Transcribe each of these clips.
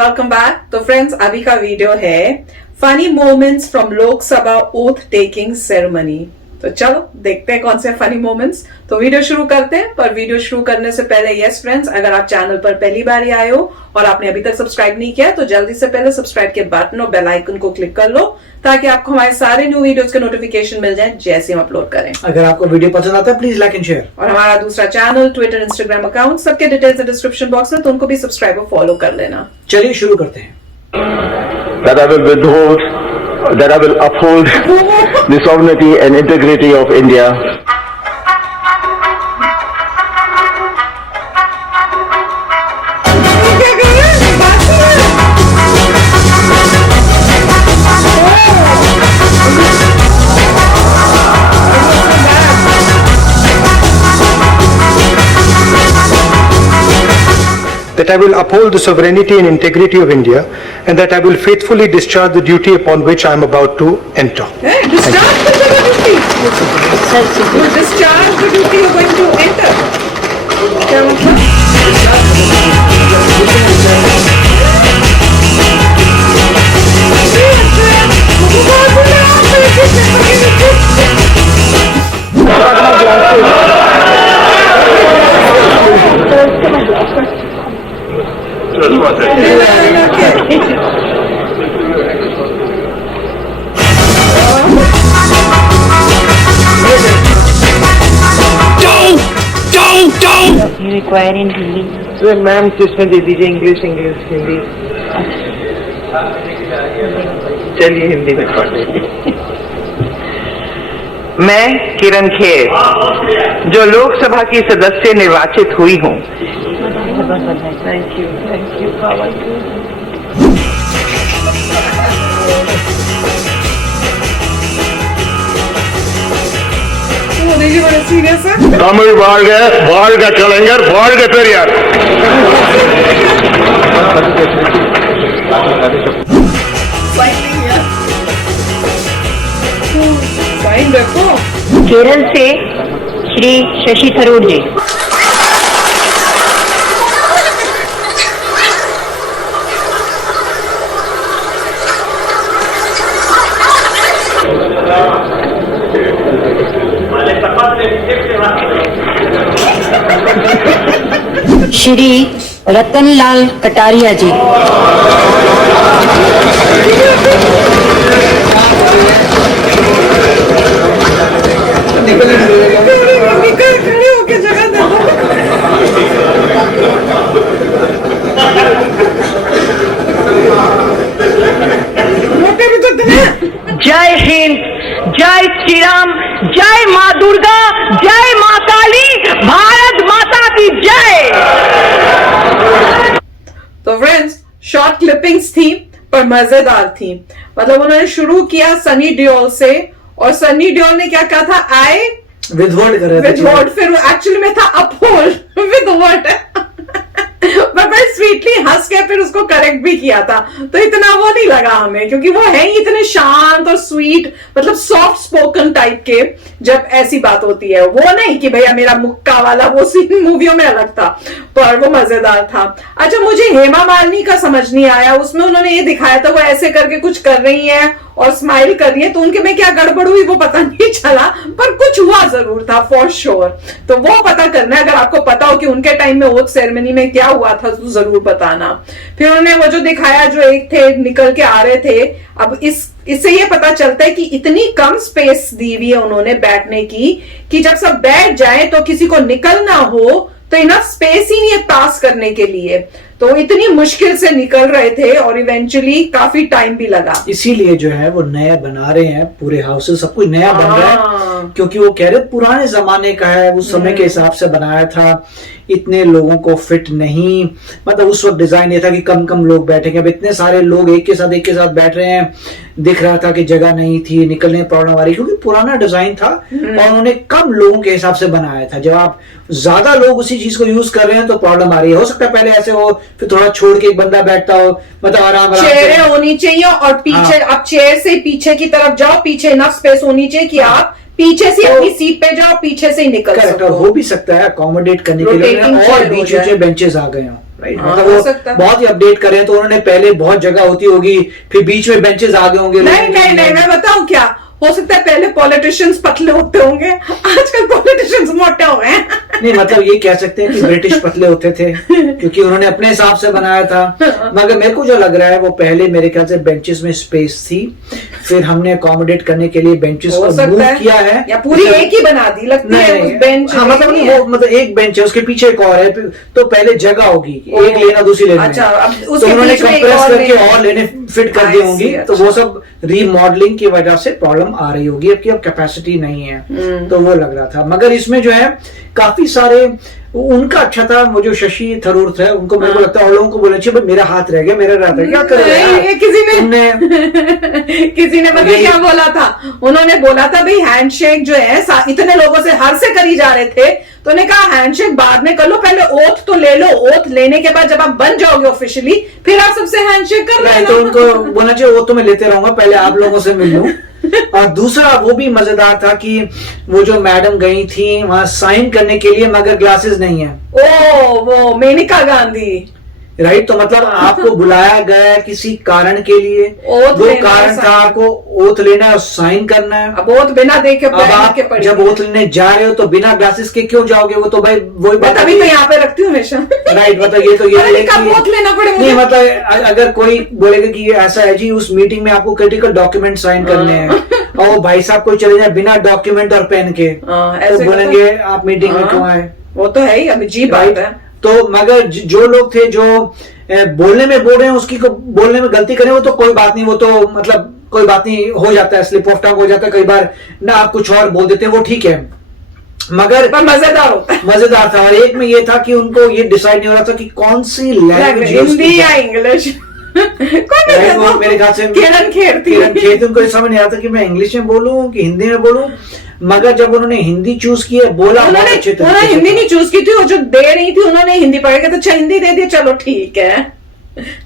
Welcome back. तो friends, अभी का वीडियो है funny moments from Lok Sabha oath taking ceremony. तो चलो देखते हैं कौन से फनी मोमेंट्स। तो वीडियो शुरू करते हैं, पर वीडियो शुरू करने से पहले यस फ्रेंड्स, अगर आप चैनल पर पहली बार ही आए हो और आपने अभी तक सब्सक्राइब नहीं किया तो जल्दी से पहले सब्सक्राइब के बटन और बेल आइकन को क्लिक कर लो ताकि आपको हमारे सारे न्यू वीडियोस के नोटिफिकेशन मिल जाए जैसे हम अपलोड करें। अगर आपको वीडियो पसंद आता है प्लीज लाइक एंड शेयर। और हमारा दूसरा चैनल, ट्विटर, इंस्टाग्राम अकाउंट, सबके डिटेल्स डिस्क्रिप्शन बॉक्स में, तो उनको भी सब्सक्राइब और फॉलो कर लेना। चलिए शुरू करते हैं। That I will uphold the sovereignty and integrity of India. That I will uphold the sovereignty and integrity of India, and that I will faithfully discharge the duty upon which I am about to enter. Discharge the duty. You discharge the duty you're going to enter. क्या मतलब? You require in Hindi. तो ma'am जिसमें दे दीजिए English Hindi. चलिए हिंदी में पढ़ लीजिए। मैं किरण खेर जो लोकसभा की सदस्य निर्वाचित हुई हूँ। थैंक यू देखिए बड़े सीरियस है। तमिल बाढ़ का चलेंगे, बाढ़ के पेरियार। साइन देखो। केरल से श्री शशि थरूर जी। श्री रतनलाल कटारिया जी। खड़े होके जगह देखो। मोटे भी तो थे। जय हिंद, जय श्री राम, जय माँ दुर्गा, जय माँ काली, भारत माता की जय। तो फ्रेंड्स, शॉर्ट क्लिपिंग्स थी पर मजेदार थी। मतलब उन्होंने शुरू किया सनी देओल से, और सनी देओल ने क्या कहा था? आई विदहोल्ड कर रहे थे। विदहोल्ड, फिर एक्चुअली में था अपहोल्ड विदहोल्ड। पर मैं स्वीटली हंस के फिर उसको करेक्ट भी किया था, तो इतना वो नहीं लगा हमें, क्योंकि वो है ही इतने शांत और स्वीट, मतलब सॉफ्ट स्पोकन टाइप के। जब ऐसी बात होती है, वो नहीं कि भैया मेरा मुक्का वाला, वो सीन मूवियों में अलग था, पर वो मजेदार था। अच्छा, मुझे हेमा मालिनी का समझ नहीं आया। उसमें उन्होंने ये दिखाया था वो ऐसे करके कुछ कर रही है और स्माइल कर रही है, तो उनके में क्या गड़बड़ हुई वो पता नहीं चला, पर कुछ हुआ जरूर था फॉर श्योर। तो वो पता करना है, अगर आपको पता हो कि उनके टाइम में ओथ सेरेमनी में क्या हुआ था तो जरूर बताना। फिर उन्होंने वो जो दिखाया, जो एक थे निकल के आ रहे थे। अब इससे ये पता चलता है कि इतनी कम स्पेस दी हुई है उन्होंने बैठने की, कि जब सब बैठ जाए तो किसी को निकलना हो तो इनफ स्पेस ही नहीं है पास करने के लिए। तो इतनी मुश्किल से निकल रहे थे और इवेंचुअली काफी टाइम भी लगा। इसीलिए जो है वो नया बना रहे हैं, पूरे हाउसेस सब कुछ नया बन रहा है, क्योंकि वो कह रहे पुराने जमाने का है, उस समय के हिसाब से बनाया था, इतने लोगों को फिट नहीं, मतलब उस वक्त डिजाइन ये था कि कम कम लोग बैठेंगे। अब इतने सारे लोग एक के साथ बैठ रहे हैं, दिख रहा था कि जगह नहीं थी, निकलने में प्रॉब्लम आ रही, क्योंकि पुराना डिजाइन था और उन्होंने कम लोगों के हिसाब से बनाया था। जब आप ज्यादा लोग उसी चीज को यूज कर रहे हैं तो प्रॉब्लम आ रही है। हो सकता है पहले ऐसे हो, फिर थोड़ा छोड़ के एक बंदा बैठता हो, मतलब आराम चेयरें होनी चाहिए और पीछे आप चेयर से पीछे की तरफ जाओ, पीछे इनफ स्पेस होनी चाहिए कि आप पीछे से अपनी सीट पे जाओ, पीछे से ही निकल सको। हो भी सकता है अकोमोडेट करने के लिए, और बीच में बेंचेस आ गए हो। राइट। हाँ, मतलब हो वो सकता है। बहुत ही अपडेट कर रहे हैं, तो उन्होंने पहले बहुत जगह होती होगी, फिर बीच में बेंचेस आ गए होंगे। नहीं नहीं नहीं, मैं बताऊं क्या हो सकता है, पहले पॉलिटिशियंस पतले होते होंगे, आजकल पॉलिटिशियंस मोटे हो गए हैं। नहीं मतलब ये कह सकते हैं कि ब्रिटिश पतले होते थे क्योंकि उन्होंने अपने हिसाब से बनाया था। मगर मेरे को जो लग रहा है वो पहले मेरे ख्याल से बेंचेस में स्पेस थी, फिर हमने अकोमोडेट करने के लिए बेंचेस को मूव किया है, या पूरी एक ही बना दी लगती है उस बेंच। हाँ मतलब नहीं, वो मतलब एक बेंच है, उसके पीछे एक और है, तो पहले जगह होगी एक लेना दूसरी लेना। अच्छा, अब तो उसके उन्होंने बीच में एक कंप्रेस और करके और लेने फिट कर दी होंगी, तो अच्छा। वो सब रीमॉडलिंग की वजह से प्रॉब्लम आ रही होगी, अब कैपेसिटी नहीं है, तो वो लग रहा था। मगर इसमें जो है काफी सारे उनका अच्छा था, वो जो शशि थरूर थे उनको मेरे को लगता है और लोगों को बोलना चाहिए भाई मेरा हाथ रह गया, मेरा हाथ रह गया, क्या करें किसी ने पता क्या बोला था, उन्होंने बोला था भाई हैंडशेक जो है इतने लोगों से हर से करी जा रहे थे, तो उन्होंने कहा हैंडशेक बाद में कर लो, पहले ओथ तो ले लो, ओथ लेने के बाद जब आप बन जाओगे ऑफिशियली फिर आप सबसे हैंडशेक कर लेना। तो उनको बोलना चाहिए वो तो मैं लेते रहूंगा, पहले आप लोगों से मिल लूं। और दूसरा वो भी मजेदार था कि वो जो मैडम गई थी वहां साइन करने के लिए, मगर ग्लासेस नहीं है। ओ वो मेनका गांधी, राइट। तो मतलब आपको बुलाया गया है किसी कारण के लिए, ओथ वो लेना कारण है, था आपको ओथ लेना है और साइन करना है। अब ओथ बिना देखे अब आप जब ओथ लेने जा रहे हो तो बिना ग्लासेस के क्यों जाओगे, वो तो भाई वही मैं तभी तो यहाँ पे रखती हूँ हमेशा। राइट। मतलब ये तो ये है कि ओथ लेना पड़े नहीं, मतलब अगर कोई बोलेगा कि ये ऐसा है जी उस मीटिंग में आपको क्रिटिकल डॉक्यूमेंट साइन करने हैं और वो भाई साहब कोई चले जाए बिना डॉक्यूमेंट और पेन के, तो बोलेंगे आप मीटिंग में क्यों आए। वो तो है ही, अब जी बात है। तो मगर जो लोग थे जो बोलने में बोल रहे हैं उसकी को बोलने में गलती करें वो तो कोई बात नहीं, वो तो मतलब कोई बात नहीं, हो जाता है, स्लिप ऑफ टंग हो जाता है कई बार ना, आप कुछ और बोल देते हैं, वो ठीक है। मगर मजेदार होता है, मजेदार था। और एक में ये था कि उनको ये डिसाइड नहीं हो रहा था कि कौन सी लैंग्वेज, हिंदी या इंग्लिश। वो मेरे ख्याल से किरण खेर उनको समझ नहीं आता कि मैं इंग्लिश में बोलूं कि हिंदी में बोलूं। मगर जब उन्होंने हिंदी चूज की है, बोला उन्होंने हिंदी नहीं चूज की थी, वो जो दे रही थी उन्होंने हिंदी पढ़ेगा तो अच्छा हिंदी दे दी, चलो ठीक है,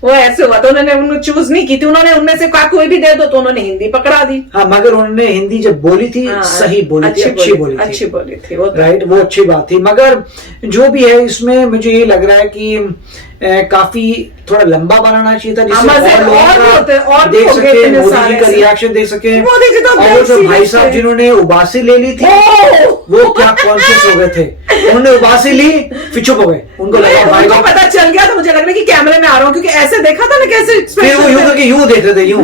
वो ऐसे हुआ। तो उन्होंने चूज नहीं की थी, उन्होंने उनमें से कोई भी दे दो तो उन्होंने हिंदी पकड़ा दी। हाँ मगर उन्होंने हिंदी जब बोली थी सही बोली थी, अच्छी बोली थी, राइट, वो अच्छी बात थी। मगर जो भी है इसमें मुझे ये लग रहा है कि काफी थोड़ा लंबा बनाना चाहिए था, जिससे और देख सके, मोदी जी का रिएक्शन देख सके। और वो जो भाई साहब जिन्होंने उबासी ले ली थी वो क्या कॉन्शियस हो गए थे, उन्होंने उबासी ली फिर चुप हो गए, उनको लगा भाई को पता चल गया, तो मुझे लग रहा है कि कैमरे में आ रहा हूँ, क्योंकि ऐसे देखा था ना कैसे, फिर वो यूं देख रहे थे, यूं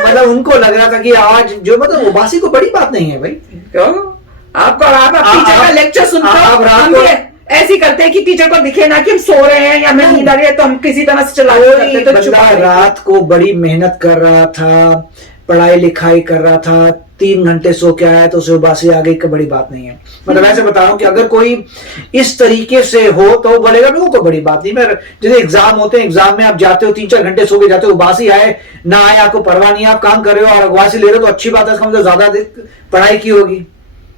मतलब उनको लग रहा था कि आज जो मतलब उबासी को बड़ी बात नहीं है भाई। क्यों आपको, आप टीचर का लेक्चर सुनते हो, ऐसी करते हैं कि टीचर को दिखे ना कि हम सो रहे हैं या हमें नींद आ रही है, तो हम किसी तरह से चला रात को बड़ी मेहनत कर रहा था, पढ़ाई लिखाई कर रहा था, 3 घंटे सो के आया तो उसे उबासी आ गई, बड़ी बात नहीं है। मतलब ऐसे बता रहा हूँ कि अगर कोई इस तरीके से हो तो बोलेगा वो कोई बड़ी बात नहीं। मैं जैसे एग्जाम होते हैं, एग्जाम में आप जाते हो 3-4 घंटे सो के जाते हो, उबासी आए ना आए आपको परवाह नहीं है, आप काम कर रहे हो और उबासी ले रहे हो तो अच्छी बात है, इसका मतलब ज्यादा पढ़ाई की होगी।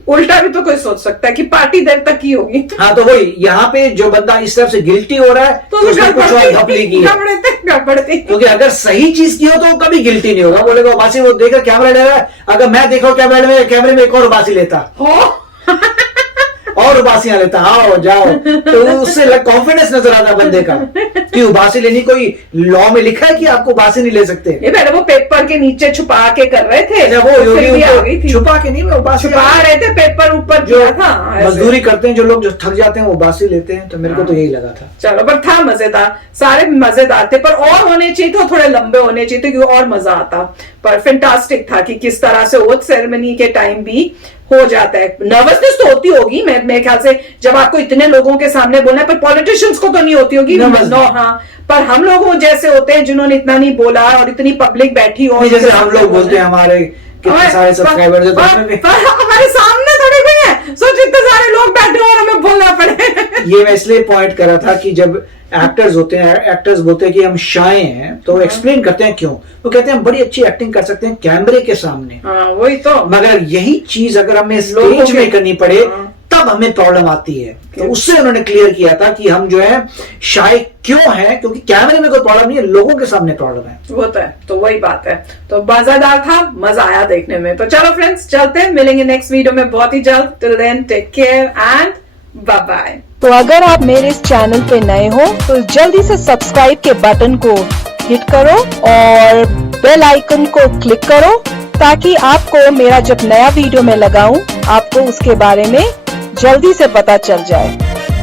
उल्टा भी तो कोई सोच सकता है कि पार्टी देर तक की होगी। हाँ तो वही, यहाँ पे जो बंदा इस तरफ से गिल्टी हो रहा है तो उसने कुछ और घपली की है, क्योंकि अगर सही चीज की हो तो कभी गिल्टी नहीं होगा, बोलेगा उबासी, वो देखा कैमरा ले रहा है, अगर मैं देखा कैमरे में एक और उबासी लेता और उबासियां लेता, आओ जाओ, तो उससे कॉन्फिडेंस नजर आता बंदे का कि उबासी लेनी, कोई लॉ में लिखा है कि आपको उबासी नहीं ले सकते। ये पहले वो पेपर के नीचे छुपा के कर रहे थे, जब वो योगी छुपा के नहीं, उबासी छुपा रहे थे, पेपर ऊपर जो था। मजदूरी करते हैं जो लोग, जो थक जाते हैं वो उबासी लेते हैं, तो मेरे को तो यही लगा था। चलो, पर था मजेदार, सारे मजेदार थे, पर और होने चाहिए थे, थोड़े लंबे होने चाहिए थे क्योंकि और मजा आता। पर फैंटास्टिक था कि किस तरह से ओथ सेरेमनी के टाइम भी हो जाता है। नर्वसनेस तो होती होगी मेरे ख्याल से, जब आपको इतने लोगों के सामने बोलना है, पर पॉलिटिशियंस को तो नहीं होती होगी। हाँ, पर हम लोगों जैसे होते हैं जिन्होंने इतना नहीं बोला और इतनी पब्लिक बैठी हो, जैसे हम लोग बोलते हैं, हमारे कितने सारे सब्सक्राइबर्स हैं, हमारे सामने थोड़ी भी है, सोच इतने सारे लोग बैठे हो और हमें बोलना पड़े। ये मैं इसलिए पॉइंट कर रहा था कि जब एक्टर्स बोलते हैं कि हम शाय हैं, तो एक्सप्लेन करते हैं क्यों, वो कहते हैं हम बड़ी अच्छी एक्टिंग कर सकते हैं कैमरे के सामने। वही तो, मगर यही चीज अगर हमें स्टेज में करनी पड़े तब हमें प्रॉब्लम आती है। तो उससे उन्होंने क्लियर किया था कि हम जो है शाय क्यों है, क्योंकि कैमरे में कोई प्रॉब्लम नहीं है, लोगों के सामने प्रॉब्लम है। वो तो है, तो वही बात है। तो मजेदार था, मजा आया देखने में। तो चलो फ्रेंड्स, चलते हैं, मिलेंगे नेक्स्ट वीडियो में बहुत ही जल्द। Till then take care and bye bye. तो अगर आप मेरे इस चैनल पे नए हो तो जल्दी से सब्सक्राइब के बटन को हिट करो और बेल आइकन को क्लिक करो ताकि आपको मेरा जब नया वीडियो मैं लगाऊं आपको उसके बारे में जल्दी से पता चल जाए।